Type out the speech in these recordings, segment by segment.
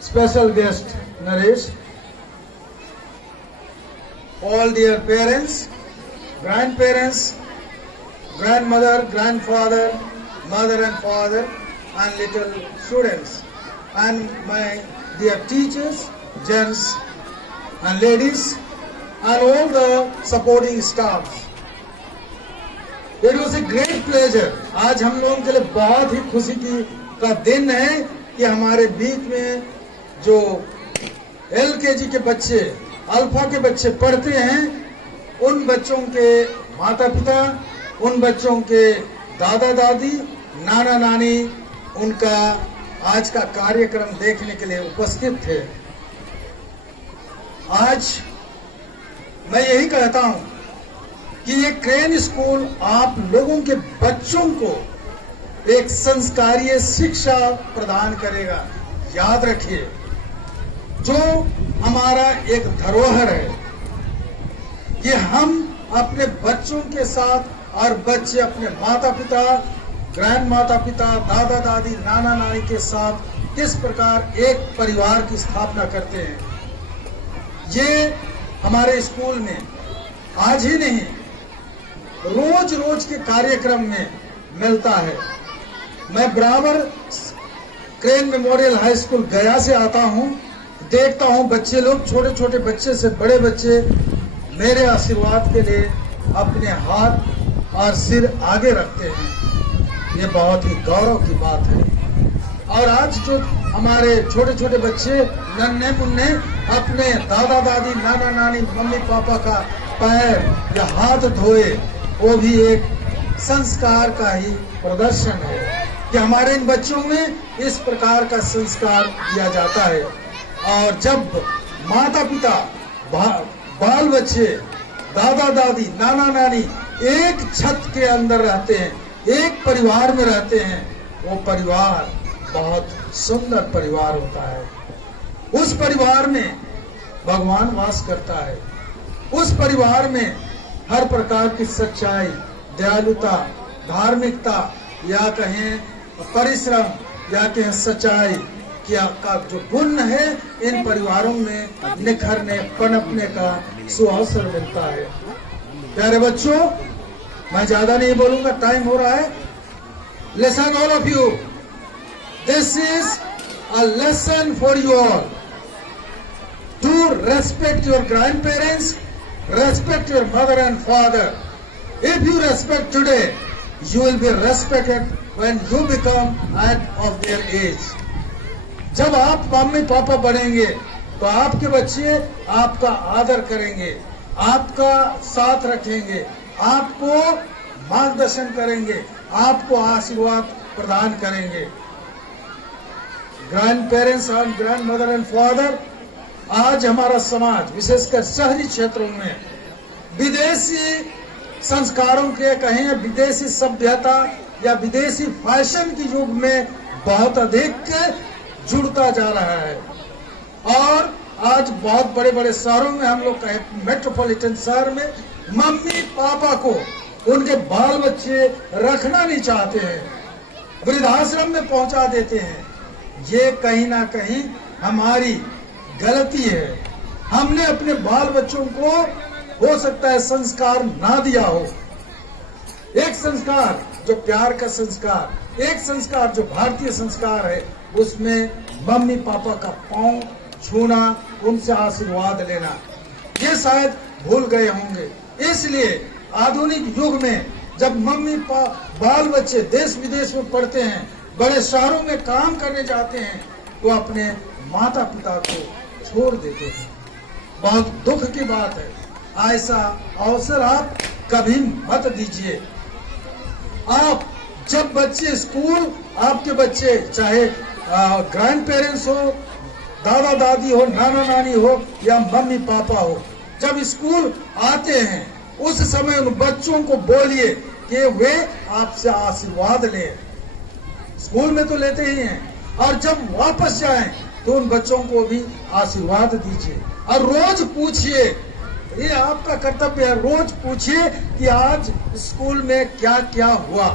special guest Naresh, all dear parents, grandparents, grandmother, grandfather, mother and father, and little students, and my dear teachers, gents and ladies, and all the supporting staffs. It was a great pleasure. आज हम लोगों के लिए बहुत ही खुशी का दिन है कि हमारे बीच में जो LKG के बच्चे, अल्फा के बच्चे पढ़ते हैं, उन बच्चों के माता पिता, उन बच्चों के दादा दादी, नाना नानी, उनका आज का कार्यक्रम देखने के लिए उपस्थित थे। आज मैं यही कहता हूं कि ये क्रेन स्कूल आप लोगों के बच्चों को एक संस्कारीय शिक्षा प्रदान करेगा। याद रखिए, जो हमारा एक धरोहर है, ये हम अपने बच्चों के साथ और बच्चे अपने माता पिता, ग्रैंड माता पिता, दादा दादी, नाना नानी के साथ किस प्रकार एक परिवार की स्थापना करते हैं, ये हमारे स्कूल में आज ही नहीं, रोज रोज के कार्यक्रम में मिलता है। मैं बराबर क्रेन मेमोरियल हाई स्कूल गया से आता हूं, देखता हूं बच्चे लोग, छोटे छोटे बच्चे से बड़े बच्चे मेरे आशीर्वाद के लिए अपने हाथ और सिर आगे रखते हैं। ये बहुत ही गौरव की बात है। और आज जो हमारे छोटे छोटे बच्चे नन्हे मुन्ने अपने दादा दादी, नाना नानी, मम्मी पापा का पैर या हाथ धोए, वो भी एक संस्कार का ही प्रदर्शन है कि हमारे इन बच्चों में इस प्रकार का संस्कार दिया जाता है। और जब माता पिता, बाल बच्चे, दादा दादी, नाना नानी एक छत के अंदर रहते हैं, एक परिवार में रहते हैं, वो परिवार बहुत सुंदर परिवार होता है। उस परिवार में भगवान वास करता है। उस परिवार में हर प्रकार की सच्चाई, दयालुता, धार्मिकता, या कहें परिश्रम, या कहें सच्चाई का जो गुण है, इन परिवारों में निखरने, पनपने का सुअवसर मिलता है। प्यारे बच्चों, मैं ज्यादा नहीं बोलूंगा, टाइम हो रहा है। Listen all of you, this is a lesson for you all to respect your grandparents, respect your mother and father. If you respect today, you will be respected when you become at of their age. जब आप mummy papa बनेंगे तो आपके बच्चे आपका आदर करेंगे, आपका साथ रखेंगे, आपको मार्गदर्शन करेंगे, आपको आशीर्वाद प्रदान करेंगे। ग्रैंड पेरेंट्स और ग्रैंड मदर एंड फादर, आज हमारा समाज विशेषकर शहरी क्षेत्रों में विदेशी संस्कारों के कहें, विदेशी सभ्यता या विदेशी फैशन की युग में बहुत अधिक जुड़ता जा रहा है। और आज बहुत बड़े बड़े शहरों में, हम लोग कहें मेट्रोपॉलिटन शहर में, मम्मी पापा को उनके बाल बच्चे रखना नहीं चाहते हैं, वृद्धाश्रम में पहुंचा देते हैं। ये कहीं ना कहीं हमारी गलती है। हमने अपने बाल बच्चों को हो सकता है संस्कार ना दिया हो। एक संस्कार जो प्यार का संस्कार, एक संस्कार जो भारतीय संस्कार है, उसमें मम्मी पापा का पांव छूना, उनसे आशीर्वाद लेना, ये शायद भूल गए होंगे। इसलिए आधुनिक युग में जब मम्मी बाल बच्चे देश विदेश में पढ़ते हैं, बड़े शहरों में काम करने जाते हैं, तो अपने माता पिता को छोड़ देते हैं। बहुत दुख की बात है। ऐसा अवसर आप कभी मत दीजिए। आप जब बच्चे स्कूल, आपके बच्चे चाहे ग्रैंड पेरेंट्स हो, दादा दादी हो, नाना नानी हो या मम्मी पापा हो, जब स्कूल आते हैं उस समय उन बच्चों को बोलिए कि वे आपसे आशीर्वाद लें। स्कूल में तो लेते ही हैं, और जब वापस जाएं तो उन बच्चों को भी आशीर्वाद दीजिए। और रोज पूछिए, ये आपका कर्तव्य है, रोज पूछिए कि आज स्कूल में क्या क्या हुआ,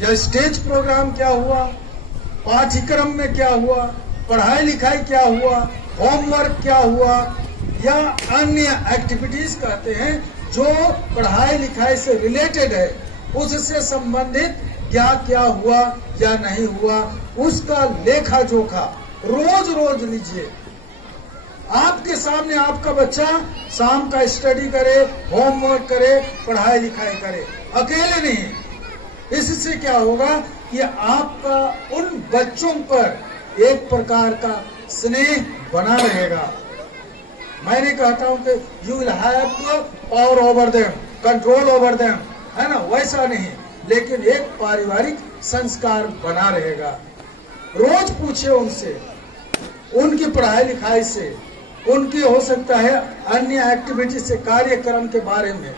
या स्टेज प्रोग्राम क्या हुआ, पाठ्यक्रम में क्या हुआ, पढ़ाई लिखाई क्या हुआ, होमवर्क क्या हुआ, या अन्य एक्टिविटीज कहते हैं जो पढ़ाई लिखाई से रिलेटेड है, उससे संबंधित क्या क्या हुआ या नहीं हुआ, उसका लेखा जोखा रोज रोज लीजिए। आपके सामने आपका बच्चा शाम का स्टडी करे, होमवर्क करे, पढ़ाई लिखाई करे, अकेले नहीं। इससे क्या होगा कि आपका उन बच्चों पर एक प्रकार का स्नेह बना रहेगा। मैंने कहता हूं कि you will have power over them, control over them, है ना, वैसा नहीं, लेकिन एक पारिवारिक संस्कार बना रहेगा। रोज पूछे उनसे, उनकी पढ़ाई लिखाई से, उनकी हो सकता है अन्य एक्टिविटी से, कार्यक्रम के बारे में।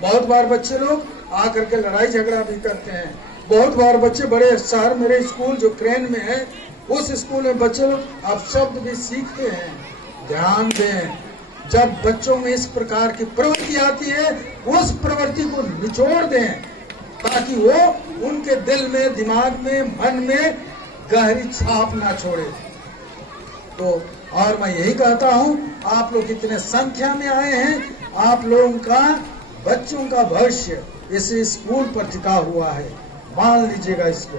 बहुत बार बच्चे लोग आकर के लड़ाई झगड़ा भी करते हैं। बहुत बार बच्चे, बड़े शहर, मेरे स्कूल जो क्रेन में है, उस स्कूल में बच्चे लोग अब शब्द भी सीखते हैं। ध्यान दें, जब बच्चों में इस प्रकार की प्रवृत्ति आती है, उस प्रवृत्ति को निचोड़ दें ताकि वो उनके दिल में, दिमाग में, मन में गहरी छाप ना छोड़े। तो और मैं यही कहता हूं, आप लोग इतने संख्या में आए हैं, आप लोगों का, बच्चों का भविष्य इस स्कूल पर टिका हुआ है। मान लीजिएगा, इसको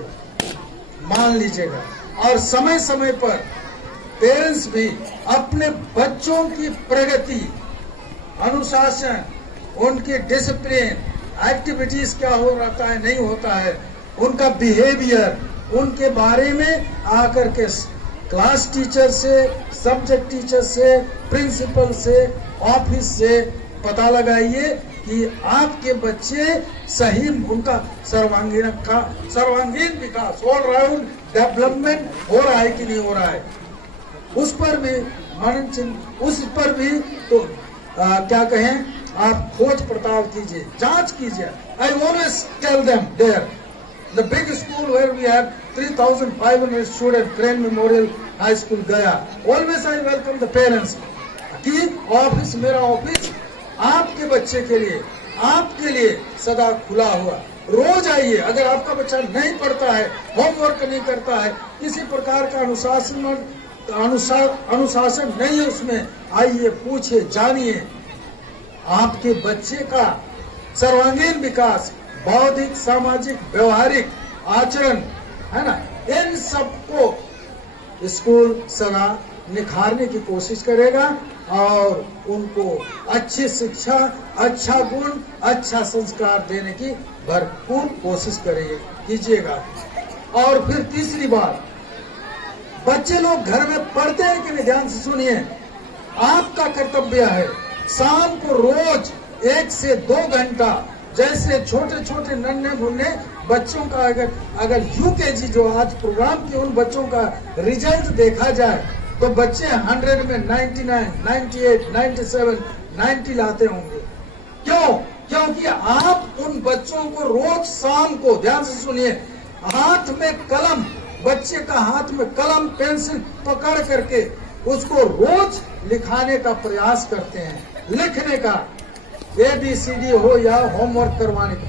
मान लीजिएगा। और समय समय पर पेरेंट्स भी अपने बच्चों की प्रगति, अनुशासन, उनकी डिसिप्लिन, एक्टिविटीज क्या हो रहता है, नहीं होता है, उनका बिहेवियर, उनके बारे में आकर के क्लास टीचर से, सब्जेक्ट टीचर से, प्रिंसिपल से, ऑफिस से पता लगाइए कि आपके बच्चे सही, उनका सर्वांगीण विकास, ऑल राउंड डेवलपमेंट हो रहा है कि नहीं हो रहा है। उस पर भी उस पर भी तो क्या कहें, आप खोज पड़ताल कीजिए, जांच कीजिए। I always tell them there the big school where we have 3,500 students, Crane Memorial High School गया, always I welcome the parents कि ऑफिस, मेरा ऑफिस आपके बच्चे के लिए, आपके लिए सदा खुला हुआ। रोज आइए। अगर आपका बच्चा नहीं पढ़ता है, होमवर्क नहीं करता है, किसी प्रकार का अनुशासन नहीं है उसमें, आइए, पूछे, जानिए। आपके बच्चे का सर्वांगीण विकास, बौद्धिक, सामाजिक, व्यवहारिक आचरण, है ना, इन सबको स्कूल सदा निखारने की कोशिश करेगा और उनको अच्छी शिक्षा, अच्छा गुण, अच्छा संस्कार देने की भरपूर कोशिश कीजिएगा। और फिर तीसरी बात, बच्चे लोग घर में पढ़ते हैं कि नहीं, ध्यान से सुनिए। आपका कर्तव्य है शाम को रोज 1 से 2 घंटा, जैसे छोटे छोटे नन्हे मुन्ने बच्चों का, अगर यूकेजी जो आज प्रोग्राम के, उन बच्चों का रिजल्ट देखा जाए तो बच्चे 100 में 99, 98, 97, 90 लाते होंगे। क्यों? क्योंकि आप उन बच्चों को रोज शाम को, ध्यान से सुनिए, हाथ में कलम, बच्चे का हाथ में कलम, पेंसिल पकड़ करके उसको रोज लिखाने का प्रयास करते हैं, लिखने का, ABCD हो या होमवर्क करवाने का।